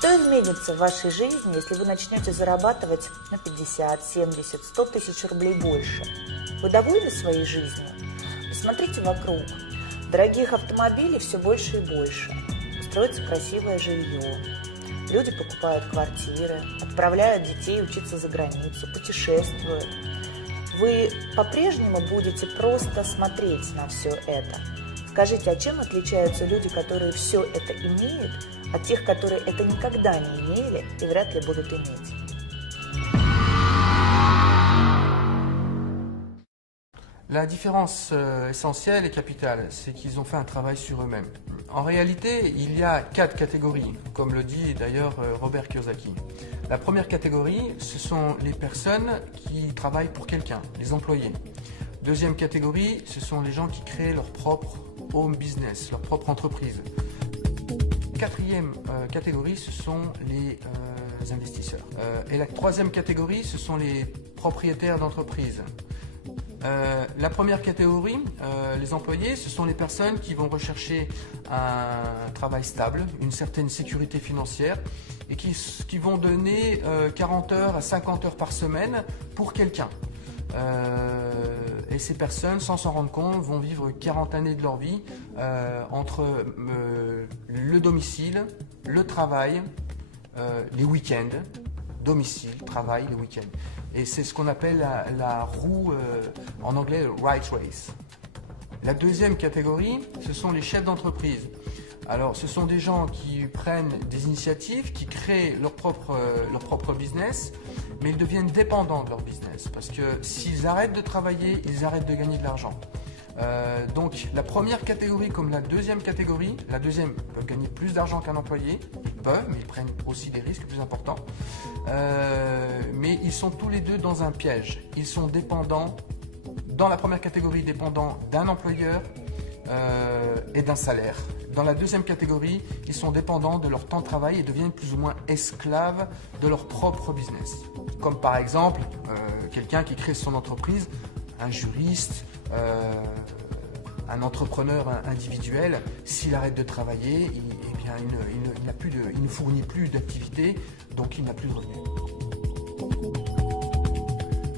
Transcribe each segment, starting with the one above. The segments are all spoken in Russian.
Что изменится в вашей жизни, если вы начнете зарабатывать на 50, 70, 100 тысяч рублей больше? Вы довольны своей жизнью? Посмотрите вокруг. Дорогих автомобилей все больше и больше. Строится красивое жилье. Люди покупают квартиры, отправляют детей учиться за границу, путешествуют. Вы по-прежнему будете просто смотреть на все это. Скажите, а чем отличаются люди, которые все это имеют, от тех, которые это никогда не имели и вряд ли будут иметь? La différence essentielle et capitale, c'est qu'ils ont fait un travail sur eux-mêmes. En réalité, il y a 4 catégories, comme le dit d'ailleurs Robert Kiyosaki. La première catégorie, ce sont les personnes qui travaillent pour quelqu'un, les employés. Deuxième catégorie, ce sont les gens qui créent leur propre home business, leur propre entreprise. Quatrième catégorie, ce sont les investisseurs. Et la troisième catégorie, ce sont les propriétaires d'entreprises. La première catégorie, les employés, ce sont les personnes qui vont rechercher un travail stable, une certaine sécurité financière et qui vont donner 40 heures à 50 heures par semaine pour quelqu'un. Et ces personnes, sans s'en rendre compte, vont vivre 40 années de leur vie entre le domicile, le travail, les week-ends, domicile, travail, les week-ends. Et c'est ce qu'on appelle la roue, en anglais, right race. La deuxième catégorie, ce sont les chefs d'entreprise. Alors, ce sont des gens qui prennent des initiatives, qui créent leur propre business, mais ils deviennent dépendants de leur business. Parce que s'ils arrêtent de travailler, ils arrêtent de gagner de l'argent. Donc, la première catégorie comme la deuxième catégorie, la deuxième peuvent gagner plus d'argent qu'un employé, ils peuvent, mais ils prennent aussi des risques plus importants. Mais ils sont tous les deux dans un piège. Ils sont dépendants, dans la première catégorie, dépendants d'un employeur et d'un salaire. Dans la deuxième catégorie, ils sont dépendants de leur temps de travail et deviennent plus ou moins esclaves de leur propre business. Comme par exemple, quelqu'un qui crée son entreprise, un juriste, un entrepreneur individuel, s'il arrête de travailler, il ne fournit plus d'activité, donc il n'a plus de revenus.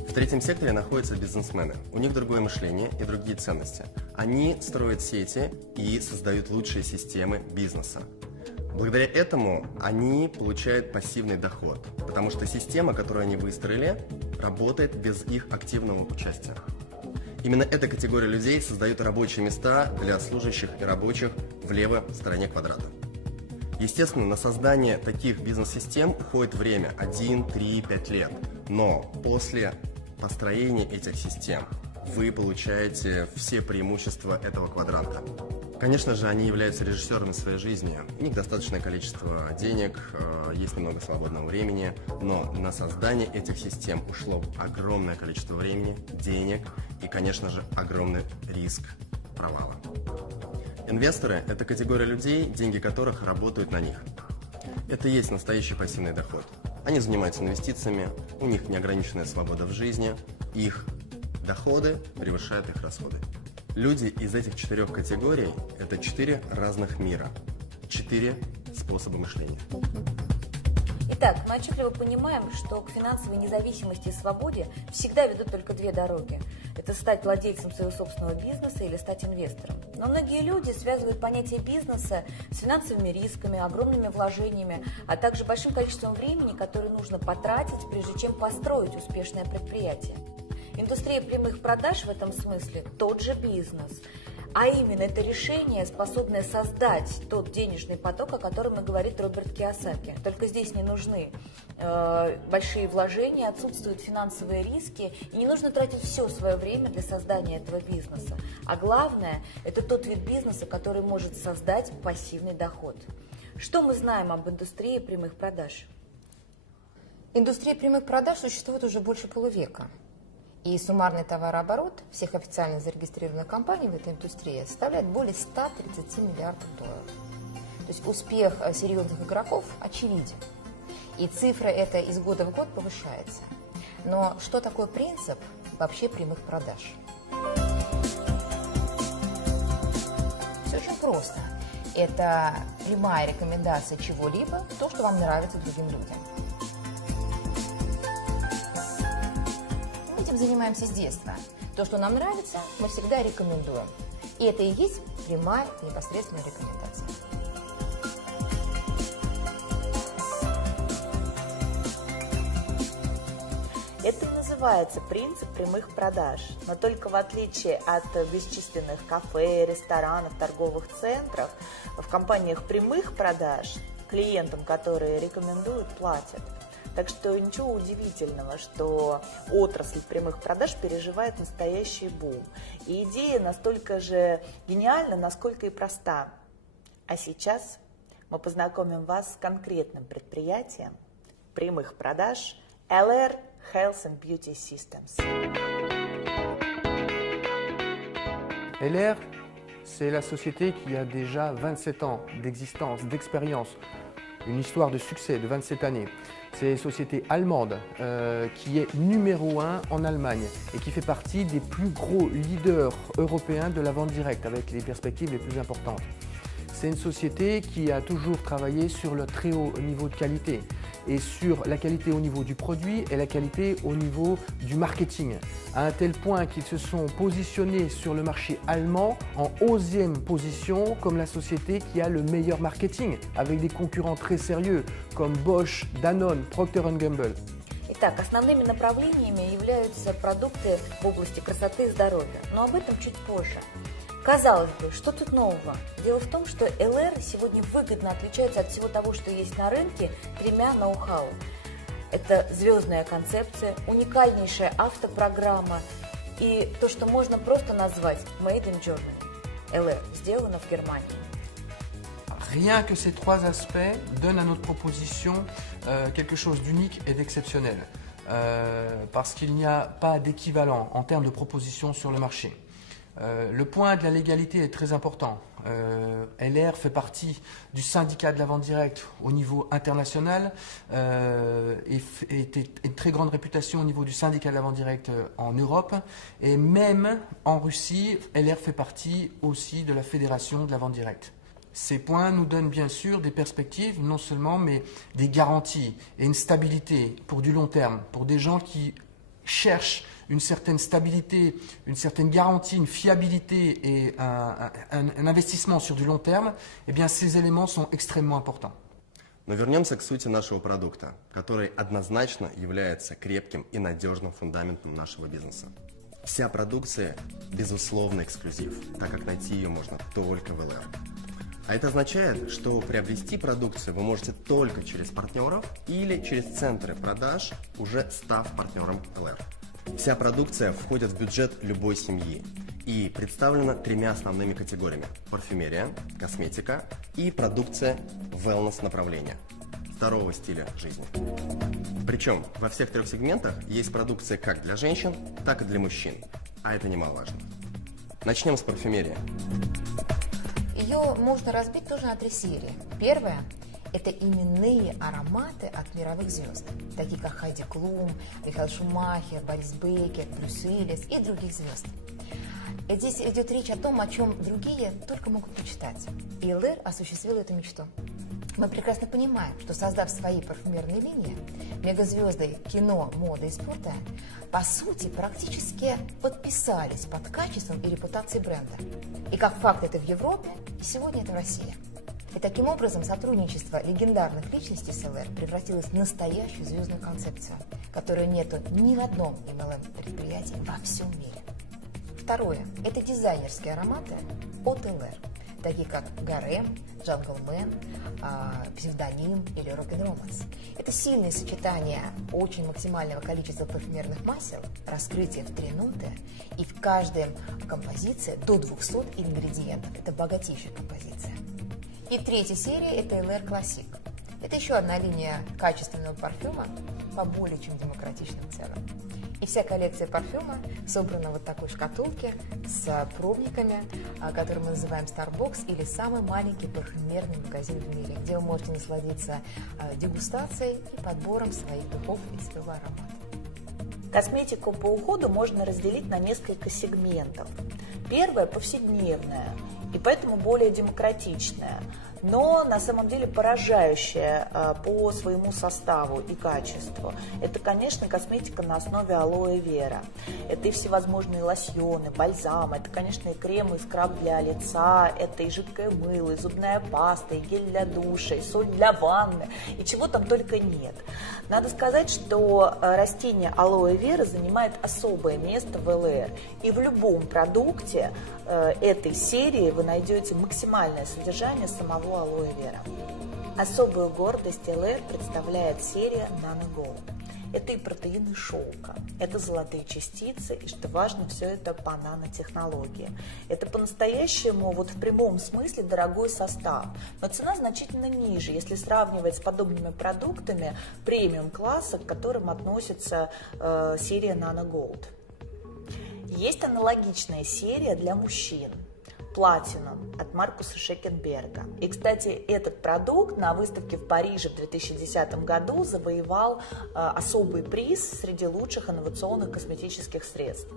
В третьем секторе находятся бизнесмены. У них другое мышление и другие ценности. Они строят сети и создают лучшие системы бизнеса. Благодаря этому они получают пассивный доход, потому что система, которую они выстроили, работает без их активного участия. Именно эта категория людей создает рабочие места для служащих и рабочих в левой стороне квадрата. Естественно, на создание таких бизнес-систем уходит время 1, 3, 5 лет. Но после построения этих систем вы получаете все преимущества этого квадранта. Конечно же, они являются режиссерами своей жизни. У них достаточное количество денег, есть немного свободного времени, но на создание этих систем ушло огромное количество времени, денег и, конечно же, огромный риск провала. Инвесторы – это категория людей, деньги которых работают на них. Это и есть настоящий пассивный доход. Они занимаются инвестициями, у них неограниченная свобода в жизни, их доходы превышают их расходы. Люди из этих 4 категорий – это 4 разных мира, 4 способа мышления. Итак, мы отчетливо понимаем, что к финансовой независимости и свободе всегда ведут только 2 дороги. Это стать владельцем своего собственного бизнеса или стать инвестором. Но многие люди связывают понятие бизнеса с финансовыми рисками, огромными вложениями, а также большим количеством времени, которое нужно потратить, прежде чем построить успешное предприятие. Индустрия прямых продаж в этом смысле тот же бизнес. А именно, это решение, способное создать тот денежный поток, о котором и говорит Роберт Кийосаки. Только здесь не нужны большие вложения, отсутствуют финансовые риски, и не нужно тратить все свое время для создания этого бизнеса. А главное, это тот вид бизнеса, который может создать пассивный доход. Что мы знаем об индустрии прямых продаж? Индустрия прямых продаж существует уже больше полувека. И суммарный товарооборот всех официально зарегистрированных компаний в этой индустрии составляет более 130 миллиардов долларов. То есть успех серьезных игроков очевиден. И цифра эта из года в год повышается. Но что такое принцип вообще прямых продаж? Все очень просто. Это прямая рекомендация чего-либо, то, что вам нравится другим людям. Мы этим занимаемся с детства. То, что нам нравится, мы всегда рекомендуем. И это и есть прямая непосредственная рекомендация. Это и называется принцип прямых продаж, но только в отличие от бесчисленных кафе, ресторанов, торговых центров, в компаниях прямых продаж клиентам, которые рекомендуют, платят. Так что ничего удивительного, что отрасль прямых продаж переживает настоящий бум. И идея настолько же гениальна, насколько и проста. А сейчас мы познакомим вас с конкретным предприятием прямых продаж LR Health and Beauty Systems. LR, c'est la société qui a déjà 27 ans d'existence, d'expérience, une histoire de succès de 27 années. C'est une société allemande qui est numéro 1 en Allemagne et qui fait partie des plus gros leaders européens de la vente directe avec les perspectives les plus importantes. C'est une société qui a toujours travaillé sur le très haut niveau de qualité et sur la qualité au niveau du produit et la qualité au niveau du marketing, à un tel point qu'ils se sont positionnés sur le marché allemand en 11e position comme la société qui a le meilleur marketing, avec des concurrents très sérieux comme Bosch, Danone, Procter & Gamble. Итак, основными направлениями являются продукты в области красоты и здоровья, но об этом чуть позже. Казалось бы, что тут нового? Дело в том, что LR сегодня выгодно отличается от всего того, что есть на рынке, тремя ноу-хау. Это звездная концепция, уникальнейшая автопрограмма и то, что можно просто назвать Made in Germany. LR сделано в Германии. Rien que ces trois aspects donnent à notre proposition quelque chose d'unique et d'exceptionnel, parce qu'il n'y a pas d'équivalent en termes de proposition sur le marché. Le point de la légalité est très important. LR fait partie du syndicat de la vente directe au niveau international et une très grande réputation au niveau du syndicat de la vente directe en Europe. Et même en Russie, LR fait partie aussi de la fédération de la vente directe. Ces points nous donnent bien sûr des perspectives, non seulement, mais des garanties et une stabilité pour du long terme, pour des gens qui cherchent une certaine stabilité, une certaine garantie, une fiabilité et un investissement sur du long terme, eh bien ces éléments sont extrêmement importants. Но вернемся к сути нашего продукта, который однозначно является крепким и надежным фундаментом нашего бизнеса. Вся продукция безусловно эксклюзив, так как найти ее можно только в LR. А это означает, что приобрести продукцию вы можете только через партнеров или через центры продаж, уже став партнером LR. Вся продукция входит в бюджет любой семьи и представлена тремя основными категориями: парфюмерия, косметика и продукция wellness направления, здорового стиля жизни. Причем во всех трех сегментах есть продукция как для женщин, так и для мужчин, а это немаловажно. Начнем с парфюмерии. Ее можно разбить тоже на три серии. Первая – это именные ароматы от мировых звезд, такие как Хайди Клум, Михаэль Шумахер, Борис Бейкер, Брюс Уиллис и других звезд. И здесь идет речь о том, о чем другие только могут мечтать. И LR осуществил эту мечту. Мы прекрасно понимаем, что, создав свои парфюмерные линии, мегазвезды кино, моды и спорта, по сути, практически подписались под качеством и репутацией бренда. И как факт это в Европе, и сегодня это в России. И таким образом сотрудничество легендарных личностей с LR превратилось в настоящую звездную концепцию, которой нету ни в одном MLM-предприятии во всем мире. Второе – это дизайнерские ароматы от LR, такие как Гарем, Джанглмен, Псевдоним или Рок-н-Романс. Это сильное сочетание очень максимального количества парфюмерных масел, раскрытие в 3 ноты, и в каждой композиции до 200 ингредиентов. Это богатейшая композиция. И третья серия – это LR Classic. Это еще одна линия качественного парфюма по более чем демократичным ценам. И вся коллекция парфюма собрана в вот такой шкатулке с пробниками, который мы называем Starbox, или самый маленький парфюмерный магазин в мире, где вы можете насладиться дегустацией и подбором своих духов и своего аромата. Косметику по уходу можно разделить на несколько сегментов. Первое – повседневная. и поэтому более демократичная, но на самом деле поражающая по своему составу и качеству. Это, конечно, косметика на основе алоэ вера. Это и всевозможные лосьоны, бальзамы, это, конечно, и крем, и скраб для лица, это и жидкое мыло, и зубная паста, и гель для душа, и соль для ванны, и чего там только нет. Надо сказать, что растение алоэ вера занимает особое место в ЛР, и в любом продукте этой серии вы найдете максимальное содержание самого алоэ вера. Особую гордость ЛР представляет серия Nano Gold. Это и протеины шелка, это золотые частицы, и, что важно, все это по нанотехнологии. Это по-настоящему, вот в прямом смысле, дорогой состав, но цена значительно ниже, если сравнивать с подобными продуктами премиум-класса, к которым относится серия Nano Gold. Есть аналогичная серия для мужчин. Platinum от Маркуса Шекенберга. И, кстати, этот продукт на выставке в Париже в 2010 году завоевал особый приз среди лучших инновационных косметических средств.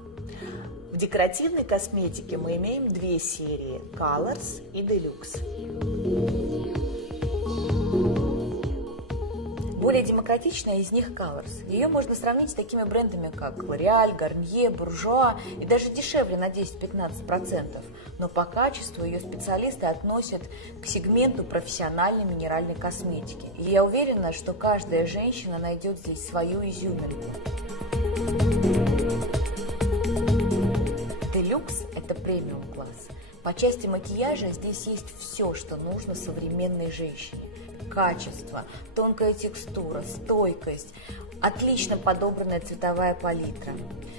В декоративной косметике мы имеем две серии – Colors и Deluxe. Более демократичная из них Colors. Ее можно сравнить с такими брендами, как L'Oréal, Garnier, Bourjois и даже дешевле на 10-15%. Но по качеству ее специалисты относят к сегменту профессиональной минеральной косметики. И я уверена, что каждая женщина найдет здесь свою изюминку. Deluxe – это премиум-класс. По части макияжа здесь есть все, что нужно современной женщине. Качество, тонкая текстура, стойкость, отлично подобранная цветовая палитра.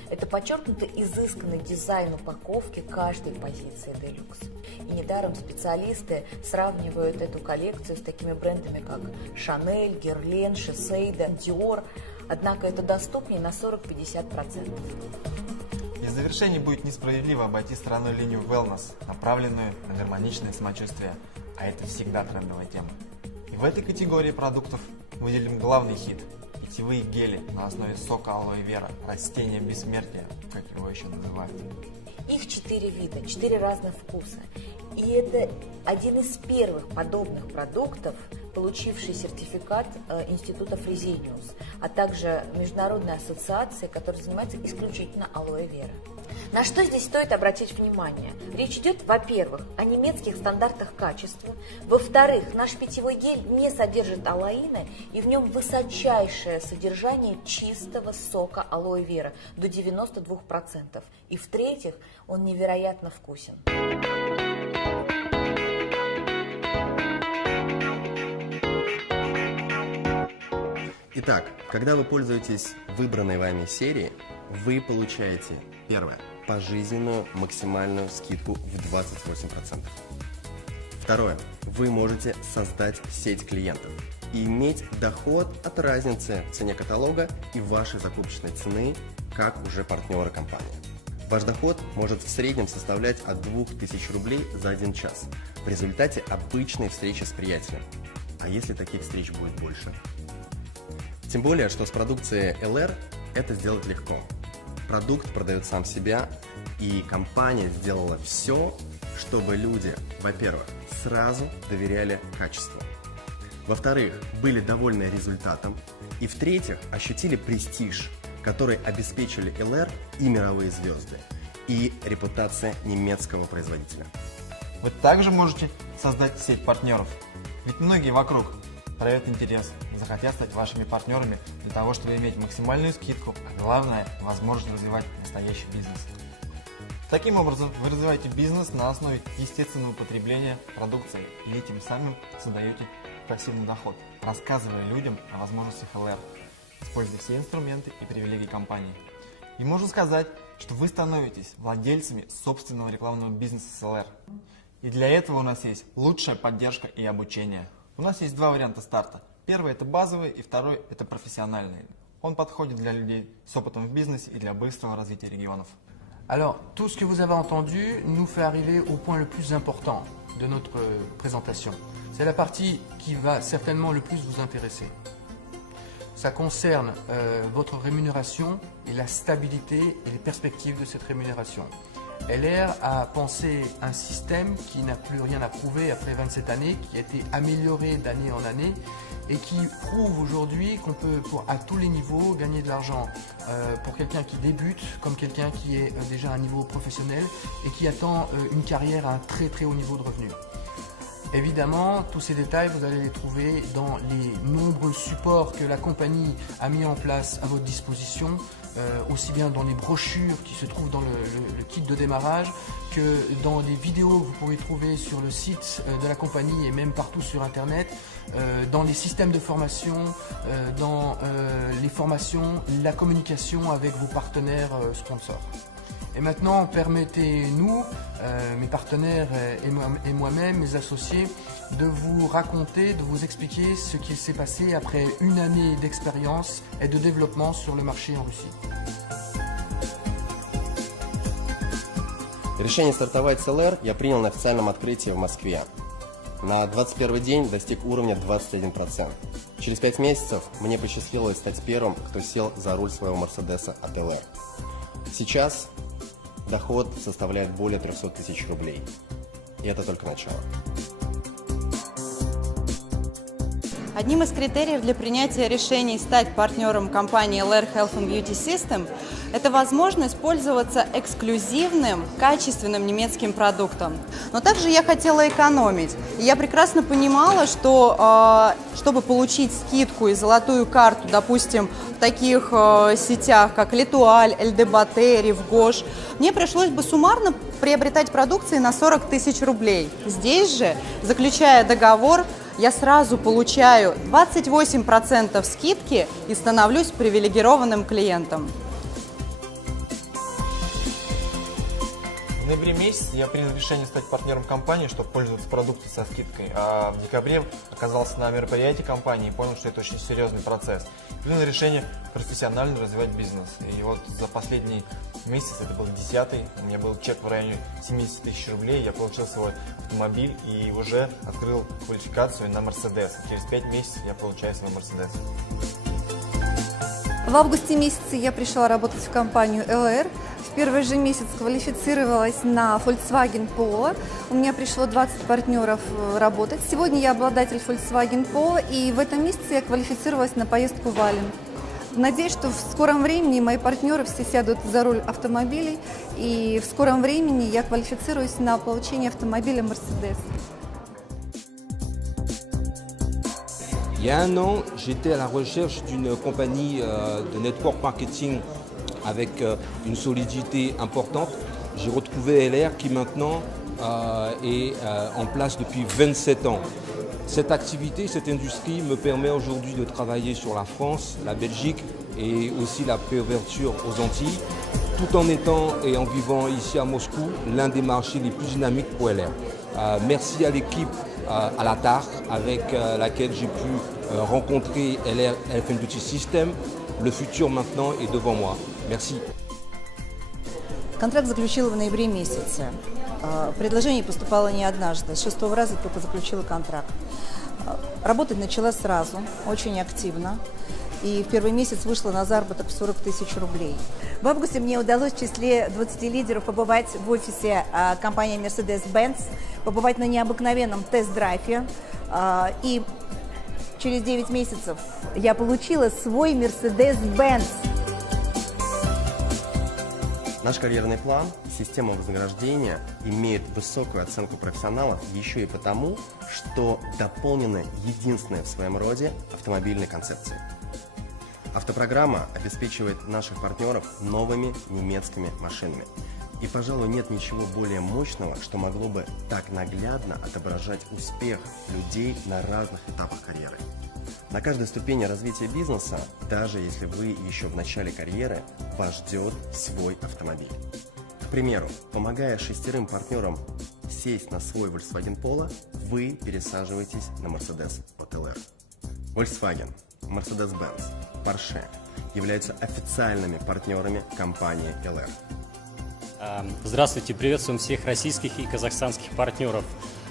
Это подчеркнуто изысканный дизайн упаковки каждой позиции Deluxe. И недаром специалисты сравнивают эту коллекцию с такими брендами, как Chanel, Guerlain, Shiseido, Dior. Однако это доступнее на 40-50%. И в завершении будет несправедливо обойти стороной линию Wellness, направленную на гармоничное самочувствие, а это всегда трендовая тема. И в этой категории продуктов выделим главный хит – питьевые гели на основе сока алоэ вера, растения бессмертия, как его еще называют. Их 4 вида, 4 разных вкуса. И это один из первых подобных продуктов, получивший сертификат Института Fresenius, а также Международной ассоциации, которая занимается исключительно алоэ вера. На что здесь стоит обратить внимание? Речь идет, во-первых, о немецких стандартах качества, во-вторых, наш питьевой гель не содержит алоина, и в нем высочайшее содержание чистого сока алоэ вера до 92%, и в-третьих, он невероятно вкусен. Итак, когда вы пользуетесь выбранной вами серией, вы получаете, первое, пожизненную максимальную скидку в 28%. Второе, вы можете создать сеть клиентов и иметь доход от разницы в цене каталога и вашей закупочной цены, как уже партнера компании. Ваш доход может в среднем составлять от 2000 рублей за 1 час в результате обычной встречи с приятелем. А если таких встреч будет больше? Тем более, что с продукцией ЛР это сделать легко. Продукт продает сам себя, и компания сделала все, чтобы люди, во-первых, сразу доверяли качеству, во-вторых, были довольны результатом, и в-третьих, ощутили престиж, который обеспечили ЛР и мировые звезды, и репутация немецкого производителя. Вы также можете создать сеть партнеров, ведь многие вокруг проявят интерес, захотят стать вашими партнерами для того, чтобы иметь максимальную скидку, а главное – возможность развивать настоящий бизнес. Таким образом, вы развиваете бизнес на основе естественного потребления продукции и тем самым создаете пассивный доход, рассказывая людям о возможностях ЛР, используя все инструменты и привилегии компании. И можно сказать, что вы становитесь владельцами собственного рекламного бизнеса с ЛР. И для этого у нас есть лучшая поддержка и обучение. У нас есть два варианта старта. Первый – это базовый, и второй – это профессиональный. Он подходит для людей с опытом в бизнесе и для быстрого развития регионов. Alors, tout ce que vous avez entendu nous fait arriver au point le plus important de notre présentation. C'est la partie qui va certainement le plus vous intéresser. Ça concerne votre rémunération et la stabilité et les perspectives de cette rémunération. LR a pensé un système qui n'a plus rien à prouver après 27 années, qui a été amélioré d'année en année et qui prouve aujourd'hui qu'on peut, à tous les niveaux, gagner de l'argent pour quelqu'un qui débute, comme quelqu'un qui est déjà à un niveau professionnel et qui attend une carrière à un très très haut niveau de revenus. Évidemment, tous ces détails, vous allez les trouver dans les nombreux supports que la compagnie a mis en place à votre disposition, aussi bien dans les brochures qui se trouvent dans le kit de démarrage que dans les vidéos que vous pourrez trouver sur le site de la compagnie et même partout sur Internet, dans les systèmes de formation, dans les formations, la communication avec vos partenaires sponsors. Et maintenant, permettez-nous, mes partenaires et moi-même, mes associés, de vous raconter, de vous expliquer ce qui s'est passé après une année d'expérience et de développement sur le marché en Russie. Решение стартовать с LR я принял на официальном открытии в Москве. На 21-й день достиг уровня 21%. Через 5 месяцев мне посчастливилось стать первым, кто сел за руль своего Мерседеса от LR. Сейчас доход составляет более 300 тысяч рублей. И это только начало. Одним из критериев для принятия решений стать партнером компании LR Health and Beauty System – это возможность пользоваться эксклюзивным, качественным немецким продуктом. Но также я хотела экономить. И я прекрасно понимала, что чтобы получить скидку и золотую карту, допустим, в таких сетях, как Летуаль, ЛДБАТ, Ривгош, мне пришлось бы суммарно приобретать продукции на 40 тысяч рублей. Здесь же, заключая договор, я сразу получаю 28% скидки и становлюсь привилегированным клиентом. В ноябре месяце я принял решение стать партнером компании, чтобы пользоваться продукцией со скидкой. А в декабре оказался на мероприятии компании и понял, что это очень серьезный процесс. Принял решение профессионально развивать бизнес. И вот за последний месяц, это был 10-й, у меня был чек в районе 70 тысяч рублей, я получил свой автомобиль и уже открыл квалификацию на Мерседес. Через 5 месяцев я получаю свой Мерседес. В августе месяце я пришла работать в компанию LR. В первый же месяц квалифицировалась на Volkswagen Polo. У меня пришло 20 партнеров работать. Сегодня я обладатель Volkswagen Polo, и в этом месяце я квалифицировалась на поездку в Ален. Надеюсь, что в скором времени мои партнеры все сядут за руль автомобилей, и в скором времени я квалифицируюсь на получение автомобиля Mercedes. Il y a un an, j'étais à la recherche d'une compagnie de network marketing avec une solidité importante. J'ai retrouvé LR qui maintenant est en place depuis 27 ans. Cette activité, cette industrie me permet aujourd'hui de travailler sur la France, la Belgique et aussi la préouverture aux Antilles, tout en étant et en vivant ici à Moscou, l'un des marchés les plus dynamiques pour LR. Merci à l'équipe à la TAR avec laquelle j'ai pu rencontrer LR Health and Beauty System. Le futur maintenant est devant moi. Merci. Контракт заключила в ноябре месяце. Предложение поступало не однажды. С 6-го раза только заключила контракт. Работать начала сразу, очень активно. И в первый месяц вышла на заработок в 40 тысяч рублей. В августе мне удалось в числе 20 лидеров побывать в офисе компании Mercedes-Benz, побывать на необыкновенном тест-драйве. И через 9 месяцев я получила свой Mercedes-Benz. Наш карьерный план, система вознаграждения имеет высокую оценку профессионалов еще и потому, что дополнена единственной в своем роде автомобильной концепцией. Автопрограмма обеспечивает наших партнеров новыми немецкими машинами. И, пожалуй, нет ничего более мощного, что могло бы так наглядно отображать успех людей на разных этапах карьеры. На каждой ступени развития бизнеса, даже если вы еще в начале карьеры, вас ждет свой автомобиль. К примеру, помогая 6 партнерам сесть на свой Volkswagen Polo, вы пересаживаетесь на Mercedes от LR. Volkswagen, Mercedes-Benz, Porsche являются официальными партнерами компании LR. Здравствуйте, приветствуем всех российских и казахстанских партнеров.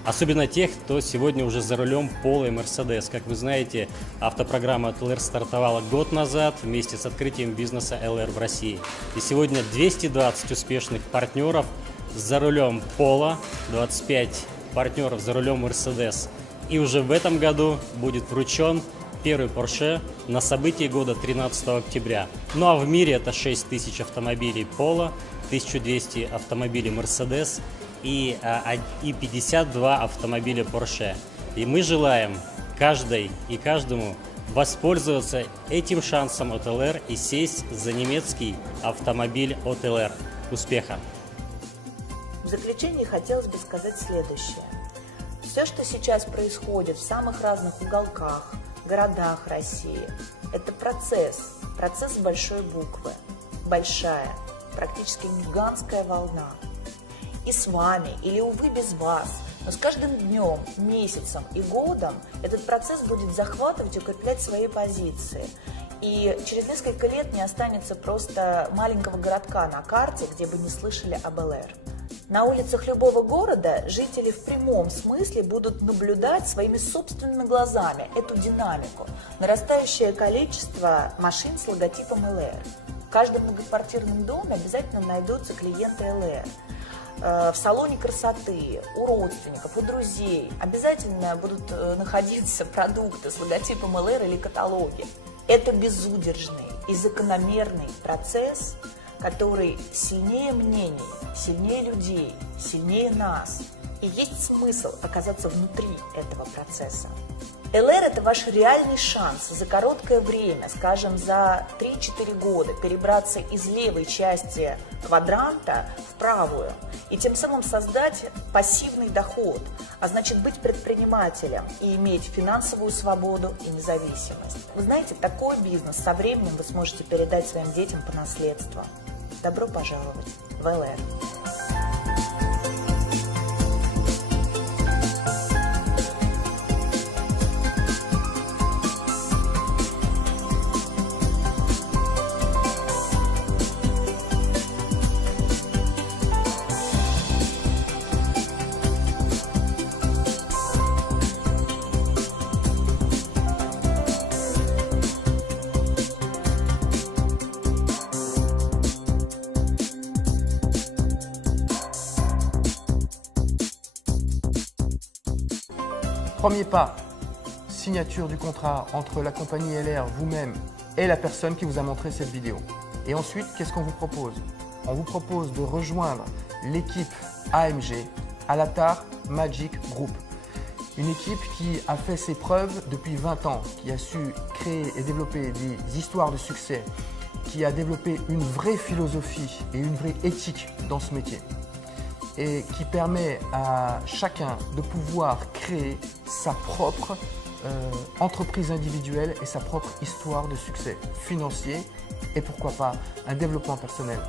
Особенно тех, кто сегодня уже за рулем Polo и Mercedes. Как вы знаете, автопрограмма от LR стартовала год назад вместе с открытием бизнеса LR в России. И сегодня 220 успешных партнеров за рулем Polo, 25 партнеров за рулем Mercedes. И уже в этом году будет вручен первый Porsche на событии года 13 октября. Ну а в мире это 6000 автомобилей Polo, 1200 автомобилей Mercedes и 52 автомобиля Porsche. И мы желаем каждой и каждому воспользоваться этим шансом от ЛР и сесть за немецкий автомобиль от ЛР. Успеха! В заключение хотелось бы сказать следующее. Все, что сейчас происходит в самых разных уголках, городах России, это процесс с большой буквы, большая, практически гигантская волна. И с вами, или, увы, без вас, но с каждым днем, месяцем и годом этот процесс будет захватывать и укреплять свои позиции. И через несколько лет не останется просто маленького городка на карте, где бы не слышали об ЛР. На улицах любого города жители в прямом смысле будут наблюдать своими собственными глазами эту динамику, нарастающее количество машин с логотипом ЛР. В каждом многоквартирном доме обязательно найдутся клиенты ЛР. В салоне красоты, у родственников, у друзей обязательно будут находиться продукты с логотипом ЛР или каталоги. Это безудержный и закономерный процесс, который сильнее мнений, сильнее людей, сильнее нас. И есть смысл оказаться внутри этого процесса. ЛР – это ваш реальный шанс за короткое время, скажем, за 3-4 года, перебраться из левой части квадранта в правую и тем самым создать пассивный доход, а значит быть предпринимателем и иметь финансовую свободу и независимость. Вы знаете, такой бизнес со временем вы сможете передать своим детям по наследству. Добро пожаловать в ЛР. Premier pas, signature du contrat entre la compagnie LR, vous-même et la personne qui vous a montré cette vidéo. Et ensuite, qu'est-ce qu'on vous propose? On vous propose de rejoindre l'équipe AMG, Alatar Magic Group. Une équipe qui a fait ses preuves depuis 20 ans, qui a su créer et développer des histoires de succès, qui a développé une vraie philosophie et une vraie éthique dans ce métier, et qui permet à chacun de pouvoir créer sa propre entreprise individuelle et sa propre histoire de succès financier et pourquoi pas un développement personnel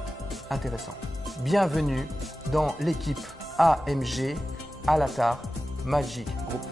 intéressant. Bienvenue dans l'équipe AMG Alatar Magic Group.